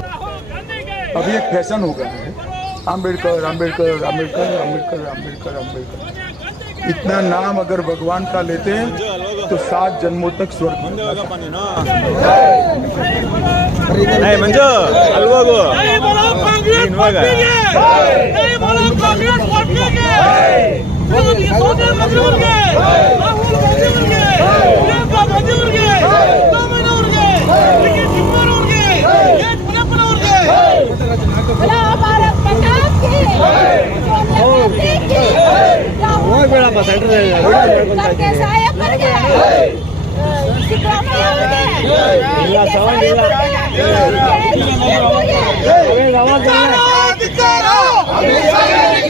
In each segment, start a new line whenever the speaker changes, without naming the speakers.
अभी एक फ़ैशन हो गया है। आम्बेडकर आम्बेडकर अंबेडकर आम्बेडकर आम्बेडकर आम्बेडकर इतना नाम अगर भगवान का लेते हैं तो सात जन्मों तक स्वर्ग
नहीं ಸೋನಿಯಾ ಸಿದ್ದರಾಮಯ್ಯ ಅವರಿಗೆ ಸಿಂಗರ್ ಇಲ್ಲ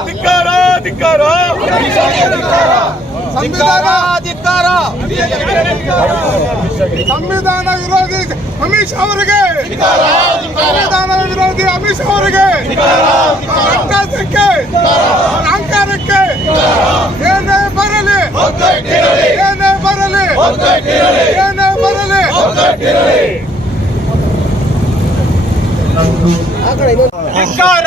ಅಧಿಕಾರ ಧಿಕ್ಕಾರ ಸಂವಿಧಾನ ಸಂವಿಧಾನಾಧಿಕಾರ ಸಂವಿಧಾನ ವಿರೋಧಿ ಅಮಿತ್ ಶಾ ಅವರಿಗೆ. ಸಂವಿಧಾನ ವಿರೋಧಿ ಅಮಿತ್ ಶಾ ಅವರಿಗೆ. ಅಹಂಕಾರಕ್ಕೆ, ಏನೇ ಬರಲಿ ಏನೇ ಬರಲಿ ಏನೇ ಬರಲಿ. ಧಿಕ್ಕಾರ ಧಿಕ್ಕಾರ.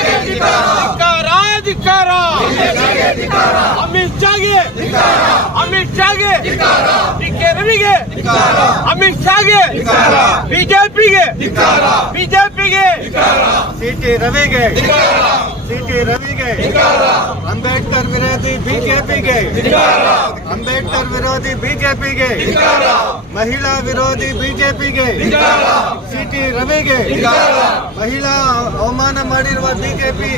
ಅಮಿತ್ ಶಾಗೆ ಅಮಿತ್ ಶಾಗೆ ಡಿ ಕೆ ರವಿಗೆ ಅಮಿತ್ ಶಾಗೆ ಬಿಜೆಪಿಗೆ ಬಿಜೆಪಿಗೆ ಸಿಟಿ ರವಿಗೆ ಸಿಟಿ ರವಿಗೆ ಅಂಬೇಡ್ಕರ್ ವಿರೋಧಿ ಬಿಜೆಪಿಗೆ ಅಂಬೇಡ್ಕರ್ ವಿರೋಧಿ ಬಿಜೆಪಿಗೆ ಮಹಿಳಾ ವಿರೋಧಿ ಬಿಜೆಪಿಗೆ ಸಿಟಿ ರವಿಗೆ ಮಹಿಳಾ ಅವಮಾನ ಮಾಡಿರುವ ಬಿಜೆಪಿ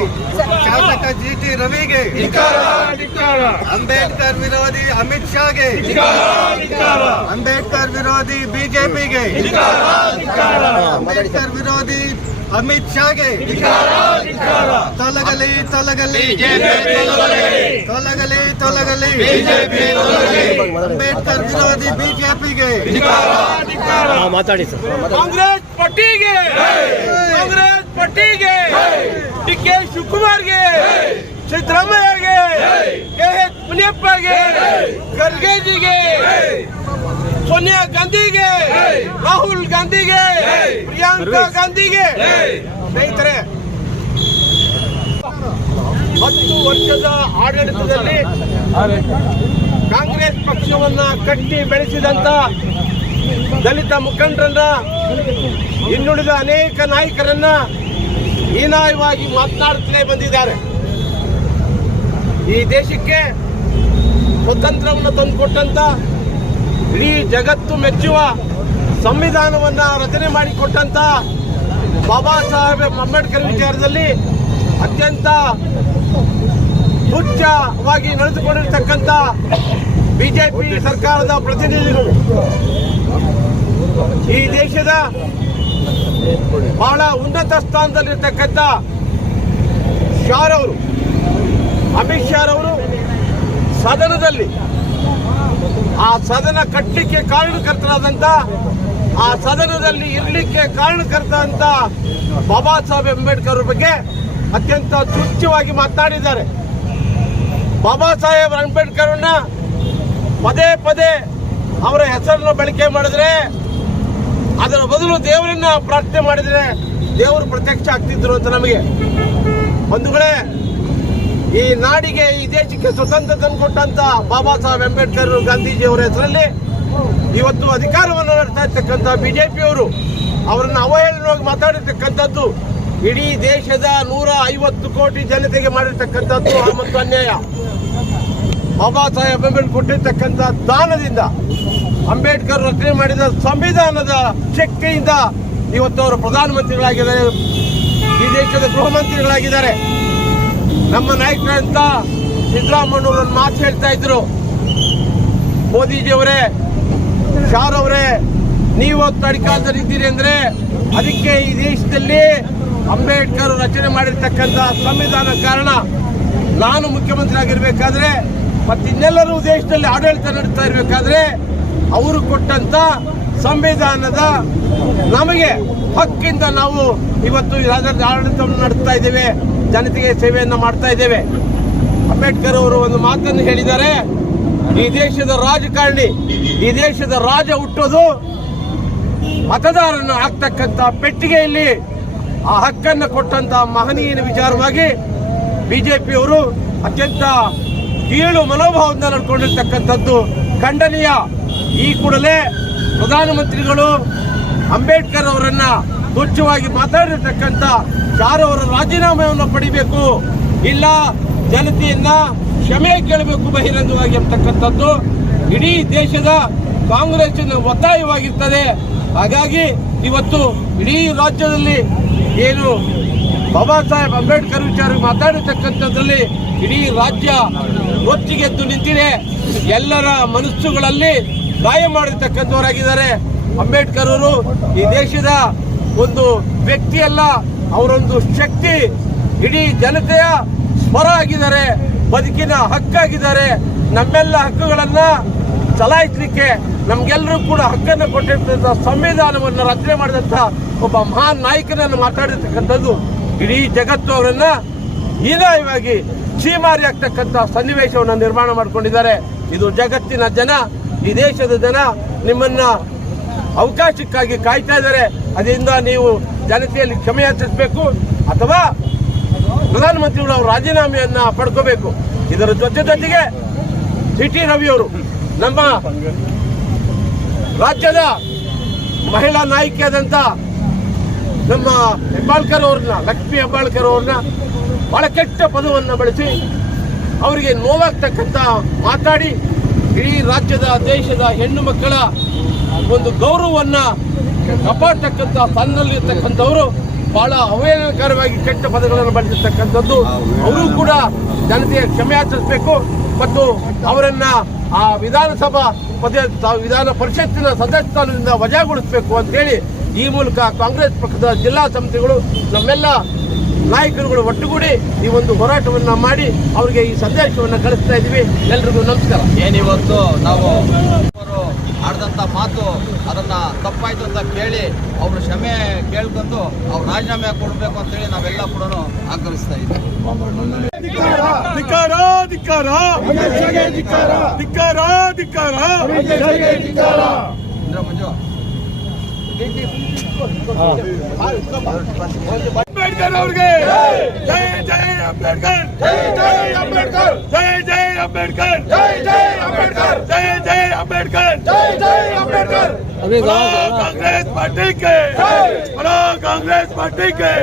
ಶಾಸಕ ಜಿ ಜಿಟಿ ರವಿಗೆ ಅಂಬೇಡ್ಕರ್ ವಿರೋಧಿ ಅಮಿತ್ ಶಾಗೆ. ಅಂಬೇಡ್ಕರ್ ವಿರೋಧಿ ಬಿಜೆಪಿಗೆ. ಅಂಬೇಡ್ಕರ್ ವಿರೋಧಿ ಅಮಿತ್ ಶಾಗೆ. ತೊಲಗಲಿ ತೊಲಗಲಿ. ತೊಲಗಲಿ ತೊಲಗಲಿ. ಅಂಬೇಡ್ಕರ್ ವಿರೋಧಿ ಬಿಜೆಪಿಗೆ.
ಮಾತಾಡಿ ಸರ್.
ಕಾಂಗ್ರೆಸ್ ಪಟ್ಟಿಗೆ. ಕಾಂಗ್ರೆಸ್ ಪಟ್ಟಿಗೆ. ಡಿ ಕೆ ಶಿವಕುಮಾರ್ಗೆ. ಸಿದ್ದರಾಮಯ್ಯಗೆ. ಕೆ ಎಚ್ ಮುನಿಯಪ್ಪಗೆ. ಖರ್ಗೆಜಿಗೆ. ಸೋನಿಯಾ ಗಾಂಧಿಗೆ. ರಾಹುಲ್ ಗಾಂಧಿಗೆ. ಪ್ರಿಯಾಂಕಾ ಗಾಂಧಿಗೆ. ಸ್ನೇಹಿತರೆ. ಹತ್ತು ವರ್ಷದ ಆಡಳಿತದಲ್ಲಿ ಕಾಂಗ್ರೆಸ್ ಪಕ್ಷವನ್ನ ಕಟ್ಟಿ ಬೆಳೆಸಿದಂತ ದಲಿತ ಮುಖಂಡರನ್ನ ಇನ್ನುಳಿದ ಅನೇಕ ನಾಯಕರನ್ನ ಹೀನಾಯವಾಗಿ ಮಾತನಾಡುತ್ತಲೇ ಬಂದಿದ್ದಾರೆ. ಈ ದೇಶಕ್ಕೆ ಸ್ವತಂತ್ರವನ್ನು ತಂದುಕೊಟ್ಟಂತ ಇಡೀ ಜಗತ್ತು ಮೆಚ್ಚುವ ಸಂವಿಧಾನವನ್ನ ರಚನೆ ಮಾಡಿಕೊಟ್ಟಂತ ಬಾಬಾ ಸಾಹೇಬ್ ಅಂಬೇಡ್ಕರ್ ವಿಚಾರದಲ್ಲಿ ಅತ್ಯಂತ ತುಚ್ಛವಾಗಿ ನಡೆದುಕೊಂಡಿರ್ತಕ್ಕಂಥ ಬಿಜೆಪಿ ಸರ್ಕಾರದ ಪ್ರತಿನಿಧಿಗಳು ಈ ದೇಶದ ಬಹಳ ಉನ್ನತ ಸ್ಥಾನದಲ್ಲಿರ್ತಕ್ಕಂಥ ಶಾರವರು ಅಮಿತ್ ಶಾರವರು ಸದನದಲ್ಲಿ ಆ ಸದನ ಕಟ್ಟಲಿಕ್ಕೆ ಕಾರಣಕರ್ತರಾದಂತ ಆ ಸದನದಲ್ಲಿ ಇರಲಿಕ್ಕೆ ಕಾರಣಕರ್ತಂತ ಬಾಬಾ ಸಾಹೇಬ್ ಅಂಬೇಡ್ಕರ್ ಬಗ್ಗೆ ಅತ್ಯಂತ ತುಚ್ಛವಾಗಿ ಮಾತನಾಡಿದ್ದಾರೆ. ಬಾಬಾ ಸಾಹೇಬ್ ಅಂಬೇಡ್ಕರ್ ಅವ್ರನ್ನ ಪದೇ ಪದೇ ಅವರ ಹೆಸರನ್ನು ಬಳಕೆ ಮಾಡಿದ್ರೆ, ಅದರ ಬದಲು ದೇವರನ್ನ ಪ್ರಾರ್ಥನೆ ಮಾಡಿದ್ರೆ ದೇವರು ಪ್ರತ್ಯಕ್ಷ ಆಗ್ತಿದ್ರು ಅಂತ ನಮಗೆ. ಬಂಧುಗಳೇ, ಈ ನಾಡಿಗೆ, ಈ ದೇಶಕ್ಕೆ ಸ್ವತಂತ್ರ ತಂದುಕೊಟ್ಟಂತ ಬಾಬಾ ಸಾಹೇಬ್ ಅಂಬೇಡ್ಕರ್ ಗಾಂಧೀಜಿ ಅವರ ಹೆಸರಲ್ಲಿ ಇವತ್ತು ಅಧಿಕಾರವನ್ನು ನಡೆಸ್ತಾ ಇರ್ತಕ್ಕಂಥ ಬಿಜೆಪಿಯವರು ಅವರನ್ನು ಅವಹೇಳನವಾಗಿ ಮಾತಾಡಿರ್ತಕ್ಕಂಥದ್ದು ಇಡೀ ದೇಶದ ನೂರ ಐವತ್ತು ಕೋಟಿ ಜನತೆಗೆ ಮಾಡಿರ್ತಕ್ಕಂಥದ್ದು ಮತ್ತು ಅನ್ಯಾಯ. ಬಾಬಾ ಸಾಹೇಬ್ ಅಂಬೇಡ್ಕರ್ ಕೊಟ್ಟಿರ್ತಕ್ಕಂಥ ದಾನದಿಂದ ಅಂಬೇಡ್ಕರ್ ರಚನೆ ಮಾಡಿದ ಸಂವಿಧಾನದ ಶಕ್ತಿಯಿಂದ ಇವತ್ತು ಅವರು ಪ್ರಧಾನಮಂತ್ರಿಗಳಾಗಿದ್ದಾರೆ, ಈ ದೇಶದ ಗೃಹ ಮಂತ್ರಿಗಳಾಗಿದ್ದಾರೆ. ನಮ್ಮ ನಾಯಕರಂತ ಸಿದ್ದರಾಮಯ್ಯವರು ಒಂದು ಮಾತು ಹೇಳ್ತಾ ಇದ್ರು. ಮೋದಿಜಿಯವರೇ ಶಾರ್ ಅವರೇ ನೀವು ತಡಿಕಾಲದಲ್ಲಿ ಇದ್ದೀರಿ ಅಂದ್ರೆ ಅದಕ್ಕೆ ಈ ದೇಶದಲ್ಲಿ ಅಂಬೇಡ್ಕರ್ ರಚನೆ ಮಾಡಿರ್ತಕ್ಕಂಥ ಸಂವಿಧಾನ ಕಾರಣ ನಾನು ಮುಖ್ಯಮಂತ್ರಿ ಆಗಿರ್ಬೇಕಾದ್ರೆ ಮತ್ತೆ ಇನ್ನೆಲ್ಲರೂ ದೇಶದಲ್ಲಿ ಆಡಳಿತ ನಡೀತಾ ಇರಬೇಕಾದ್ರೆ ಅವರು ಕೊಟ್ಟಂತ ಸಂವಿಧಾನದ ನಮಗೆ ಹಕ್ಕಿಂದ ನಾವು ಇವತ್ತು ರಾಜ್ಯದ ಆಡಳಿತವನ್ನು ನಡೆಸ್ತಾ ಇದ್ದೇವೆ, ಜನತೆಗೆ ಸೇವೆಯನ್ನು ಮಾಡ್ತಾ ಇದ್ದೇವೆ. ಅಂಬೇಡ್ಕರ್ ಅವರು ಒಂದು ಮಾತನ್ನು ಹೇಳಿದ್ದಾರೆ, ಈ ದೇಶದ ರಾಜಕಾರಣಿ, ಈ ದೇಶದ ರಾಜ ಹುಟ್ಟೋದು ಮತದಾರನ ಆಗ್ತಕ್ಕಂಥ ಪೆಟ್ಟಿಗೆಯಲ್ಲಿ ಆ ಹಕ್ಕನ್ನು ಕೊಟ್ಟಂತ ಮಹನೀಯನ ವಿಚಾರವಾಗಿ ಬಿಜೆಪಿಯವರು ಅತ್ಯಂತ ಕೀಳು ಮನೋಭಾವದಿಂದ ನಡ್ಕೊಂಡಿರ್ತಕ್ಕಂಥದ್ದು ಖಂಡನೀಯ. ಈ ಕೂಡಲೇ ಪ್ರಧಾನಮಂತ್ರಿಗಳು ಅಂಬೇಡ್ಕರ್ ಅವರನ್ನ ತುಚ್ಛವಾಗಿ ಮಾತಾಡಿರ್ತಕ್ಕಂಥ ಶಾರು ಅವರ ರಾಜೀನಾಮೆಯನ್ನು ಪಡಿಬೇಕು, ಇಲ್ಲ ಜನತೆಯನ್ನ ಕ್ಷಮೆ ಕೇಳಬೇಕು ಬಹಿರಂಗವಾಗಿ ಅಂತಕ್ಕಂಥದ್ದು ಇಡೀ ದೇಶದ ಕಾಂಗ್ರೆಸ್ಸಿನ ಒತ್ತಾಯವಾಗಿರ್ತದೆ. ಹಾಗಾಗಿ ಇವತ್ತು ಇಡೀ ರಾಜ್ಯದಲ್ಲಿ ಏನು ಬಾಬಾ ಸಾಹೇಬ್ ಅಂಬೇಡ್ಕರ್ ವಿಚಾರ ಮಾತಾಡಿರ್ತಕ್ಕಂಥದ್ರಲ್ಲಿ ಇಡೀ ರಾಜ್ಯ ಒತ್ತಿಗೆದ್ದು ನಿಂತಿದೆ. ಎಲ್ಲರ ಮನಸ್ಸುಗಳಲ್ಲಿ ಗಾಯ ಮಾಡಿರ್ತಕ್ಕಂಥವರಾಗಿದ್ದಾರೆ. ಅಂಬೇಡ್ಕರ್ ಅವರು ಈ ದೇಶದ ಒಂದು ವ್ಯಕ್ತಿಯಲ್ಲ, ಅವರೊಂದು ಶಕ್ತಿ, ಇಡೀ ಜನತೆಯ ಸ್ವರ ಆಗಿದ್ದಾರೆ, ಬದುಕಿನ ಹಕ್ಕಾಗಿದ್ದಾರೆ. ನಮ್ಮೆಲ್ಲ ಹಕ್ಕುಗಳನ್ನ ಚಲಾಯಿಸಲಿಕ್ಕೆ ನಮ್ಗೆಲ್ಲರೂ ಕೂಡ ಹಕ್ಕನ್ನು ಕೊಟ್ಟಿರ್ತಕ್ಕಂಥ ಸಂವಿಧಾನವನ್ನು ರಚನೆ ಮಾಡಿದಂಥ ಒಬ್ಬ ಮಹಾನ್ ನಾಯಕನನ್ನು ಮಾತಾಡಿರ್ತಕ್ಕಂಥದ್ದು ಇಡೀ ಜಗತ್ತು ಅವರನ್ನ ಹೀನಾಯವಾಗಿ ಚೀಮಾರಿ ಆಗ್ತಕ್ಕಂಥ ಸನ್ನಿವೇಶವನ್ನು ನಿರ್ಮಾಣ ಮಾಡಿಕೊಂಡಿದ್ದಾರೆ. ಇದು ಜಗತ್ತಿನ ಜನ, ಈ ದೇಶದ ಜನ ನಿಮ್ಮನ್ನ ಅವಕಾಶಕ್ಕಾಗಿ ಕಾಯ್ತಾ ಇದ್ದಾರೆ. ಅದರಿಂದ ನೀವು ಜನತೆಯಲ್ಲಿ ಕ್ಷಮೆ ಯಾಚಿಸಬೇಕು ಅಥವಾ ಪ್ರಧಾನಮಂತ್ರಿಗಳು ಅವರು ರಾಜೀನಾಮೆಯನ್ನ ಪಡ್ಕೋಬೇಕು. ಇದರ ಜೊತೆ ಜೊತೆಗೆ ಸಿಟಿ ರವಿ ರವಿಯವರು ನಮ್ಮ ರಾಜ್ಯದ ಮಹಿಳಾ ನಾಯಕಿಯಾದಂಥ ನಮ್ಮ ಹೆಬ್ಬಾಳ್ಕರ್ ಅವ್ರನ್ನ, ಲಕ್ಷ್ಮಿ ಹೆಬ್ಬಾಳ್ಕರ್ ಅವ್ರನ್ನ ಬಹಳ ಕೆಟ್ಟ ಪದವನ್ನು ಬಳಸಿ ಅವರಿಗೆ ನೋವಾಗ್ತಕ್ಕಂಥ ಮಾತಾಡಿ ಇಡೀ ರಾಜ್ಯದ, ದೇಶದ ಹೆಣ್ಣು ಮಕ್ಕಳ ಒಂದು ಗೌರವವನ್ನ ಕಾಪಾಡ್ತಕ್ಕಂಥ ತನ್ನಲ್ಲಿರ್ತಕ್ಕಂಥವರು ಬಹಳ ಅವಹೇಳನಕಾರವಾಗಿ ಕೆಟ್ಟ ಪದಗಳನ್ನು ಬಳಸಿರ್ತಕ್ಕಂಥದ್ದು. ಅವರು ಕೂಡ ಜನತೆಯ ಕ್ಷಮೆ ಆಚರಿಸಬೇಕು ಮತ್ತು ಅವರನ್ನ ಆ ವಿಧಾನಸಭಾ ಪದ ವಿಧಾನ ಪರಿಷತ್ತಿನ ಸದಸ್ಯ ಸ್ಥಾನದಿಂದ ವಜಾಗೊಳಿಸಬೇಕು ಅಂತ ಹೇಳಿ ಈ ಮೂಲಕ ಕಾಂಗ್ರೆಸ್ ಪಕ್ಷದ ಜಿಲ್ಲಾ ಸಮಿತಿಗಳು ನಮ್ಮೆಲ್ಲ ನಾಯಕರುಗಳು ಒಟ್ಟುಗೂಡಿ ಈ ಒಂದು ಹೋರಾಟವನ್ನ ಮಾಡಿ ಅವರಿಗೆ ಈ ಸಂದೇಶವನ್ನು ಕಳಿಸ್ತಾ ಇದ್ದೀವಿ. ಎಲ್ರಿಗೂ ನಮಸ್ಕಾರ.
ಏನಿವತ್ತು ನಾವು ಆಡಿದಂಥ ಮಾತು ಅದನ್ನು ತಪ್ಪಾಯಿತು ಅಂತ ಕೇಳಿ ಅವರು ಕ್ಷಮೆ ಕೇಳ್ಕೊಂಡು ಅವ್ರು ರಾಜೀನಾಮೆ ಕೊಡಬೇಕು ಅಂತೇಳಿ ನಾವೆಲ್ಲ ಕೂಡ ಆಗ್ರಹಿಸ್ತಾ ಇದ್ದೀವಿ.
ಅಂಬೇಡ್ಕರ್ ಅವ್ರಿಗೆ. ಜೈ ಜೈ ಅಂಬೇಡ್ಕರ್. ಜೈ ಜೈ ಅಂಬೇಡ್ಕರ್. ಜೈ ಜೈ अंबेडकर जय जय अंबेडकर जय जय अंबेडकर जय जय अंबेडकर कांग्रेस पार्टी के। कांग्रेस पार्टी के।